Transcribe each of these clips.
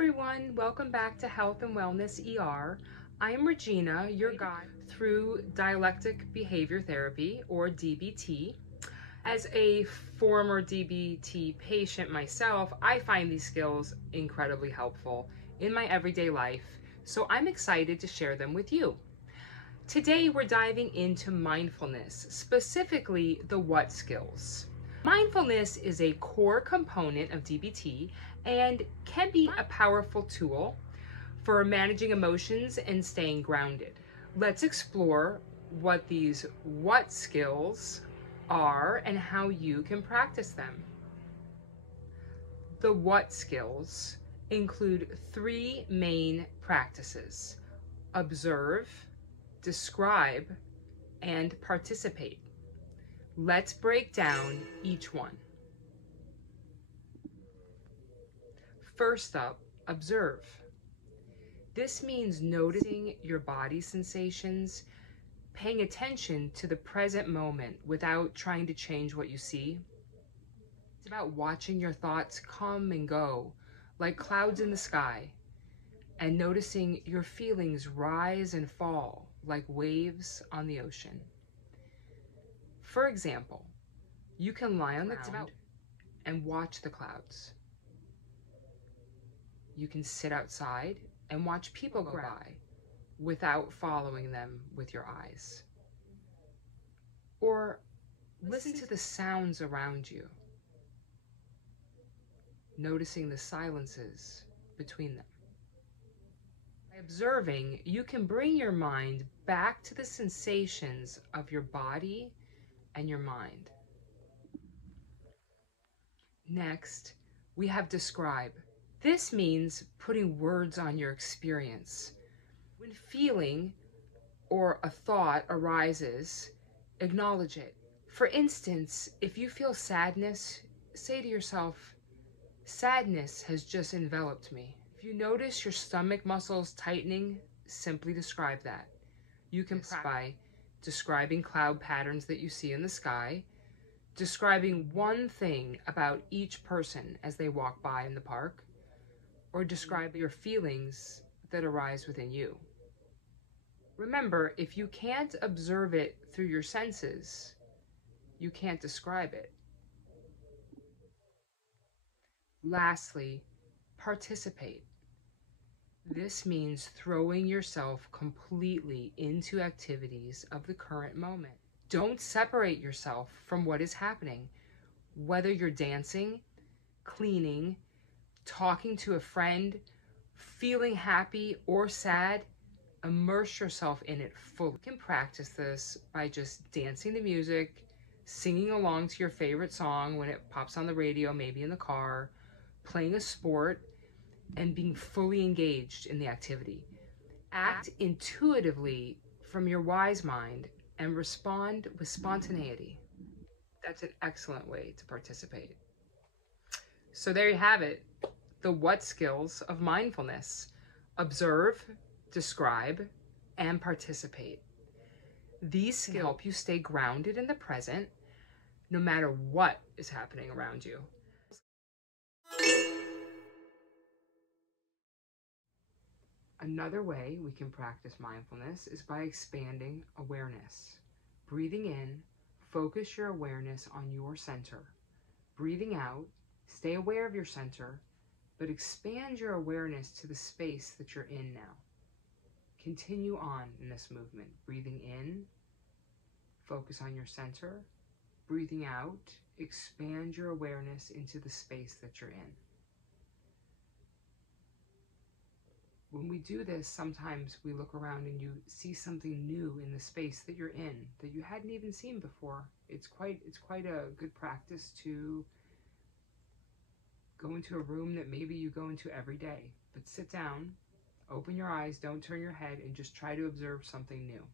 everyone, welcome back to Health and Wellness ER. I am Regina, your guide through dialectic behavior therapy, or DBT. As a former DBT patient myself, I find these skills incredibly helpful in my everyday life, so I'm excited to share them with you. Today we're diving into mindfulness, specifically the what skills. Mindfulness is a core component of DBT and can be a powerful tool for managing emotions and staying grounded. Let's explore what these what skills are and how you can practice them. The what skills include three main practices: observe, describe, and participate. Let's break down each one. First up, observe. This means noticing your body sensations, paying attention to the present moment without trying to change what you see. It's about watching your thoughts come and go like clouds in the sky, and noticing your feelings rise and fall like waves on the ocean. For example, you can lie on the ground and watch the clouds. You can sit outside and watch people go by without following them with your eyes. Or listen to the sounds around you, noticing the silences between them. By observing, you can bring your mind back to the sensations of your body and your mind. Next, we have describe. This means putting words on your experience. When feeling or a thought arises, acknowledge it. For instance, if you feel sadness, say to yourself, "Sadness has just enveloped me." If you notice your stomach muscles tightening, simply describe that. You can practice by describing cloud patterns that you see in the sky, describing one thing about each person as they walk by in the park, or describe your feelings that arise within you. Remember, if you can't observe it through your senses, you can't describe it. Lastly, participate. This means throwing yourself completely into activities of the current moment. Don't separate yourself from what is happening. Whether you're dancing, cleaning, talking to a friend, feeling happy or sad, immerse yourself in it fully. You can practice this by just dancing to music, singing along to your favorite song when it pops on the radio, maybe in the car, playing a sport, and being fully engaged in the activity. Act intuitively from your wise mind and respond with spontaneity. That's an excellent way to participate. So there you have it, the what skills of mindfulness: observe, describe, and participate. These skills help you stay grounded in the present, no matter what is happening around you. Another way we can practice mindfulness is by expanding awareness. Breathing in, focus your awareness on your center. Breathing out, stay aware of your center, but expand your awareness to the space that you're in now. Continue on in this movement. Breathing in, focus on your center. Breathing out, expand your awareness into the space that you're in. When we do this, sometimes we look around and you see something new in the space that you're in that you hadn't even seen before. It's quite a good practice to go into a room that maybe you go into every day. But sit down, open your eyes, don't turn your head, and just try to observe something new.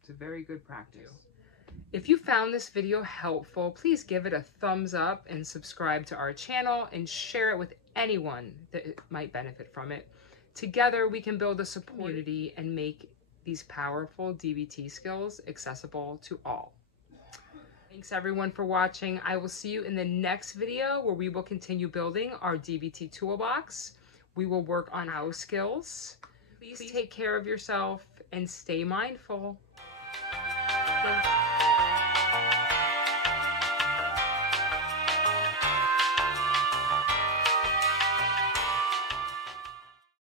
It's a very good practice. If you found this video helpful, please give it a thumbs up and subscribe to our channel and share it with anyone that might benefit from it. Together, we can build a support community and make these powerful DBT skills accessible to all. Thanks everyone for watching. I will see you in the next video where we will continue building our DBT toolbox We will work on house skills. Please take care of yourself and stay mindful. Thanks.